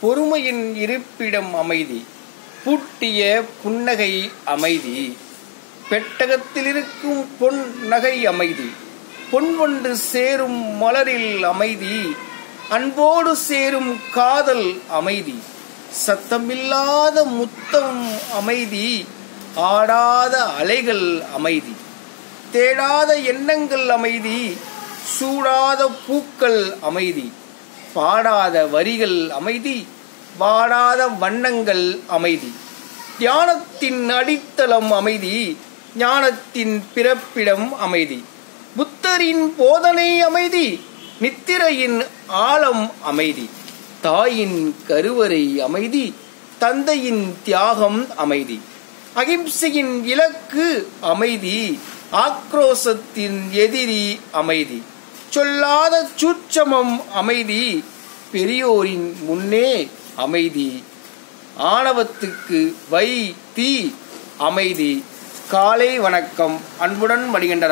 பொறுமையின் இருப்பிடம் அமைதி, பூட்டிய புன்னகை அமைதி, பெட்டகத்தில் இருக்கும் பொன் நகை அமைதி, பொன் ஒன்று சேரும் மலரில் அமைதி, அன்போடு சேரும் காதல் அமைதி, சத்தமில்லாத முத்தம் அமைதி, ஆடாத அலைகள் அமைதி, தேடாத எண்ணங்கள் அமைதி, சூடாத பூக்கள் அமைதி, பாடாத வரிகள் அமைதி, வாடாத வண்ணங்கள் அமைதி, தியானத்தின் அடித்தளம் அமைதி, ஞானத்தின் பிறப்பிடம் அமைதி, புத்தரின் போதனை அமைதி, நித்திரையின் ஆழம் அமைதி, தாயின் கருவறை அமைதி, தந்தையின் தியாகம் அமைதி, அகிம்சையின் இலக்கு அமைதி, ஆக்ரோசத்தின் எதிரி அமைதி, சொல்லாத சூட்சமம் அமைதி, பெரியோரின் முன்னே அமைதி, ஆணவத்துக்கு வை தீ அமைதி. காலை வணக்கம். அன்புடன் மணிகண்டன்.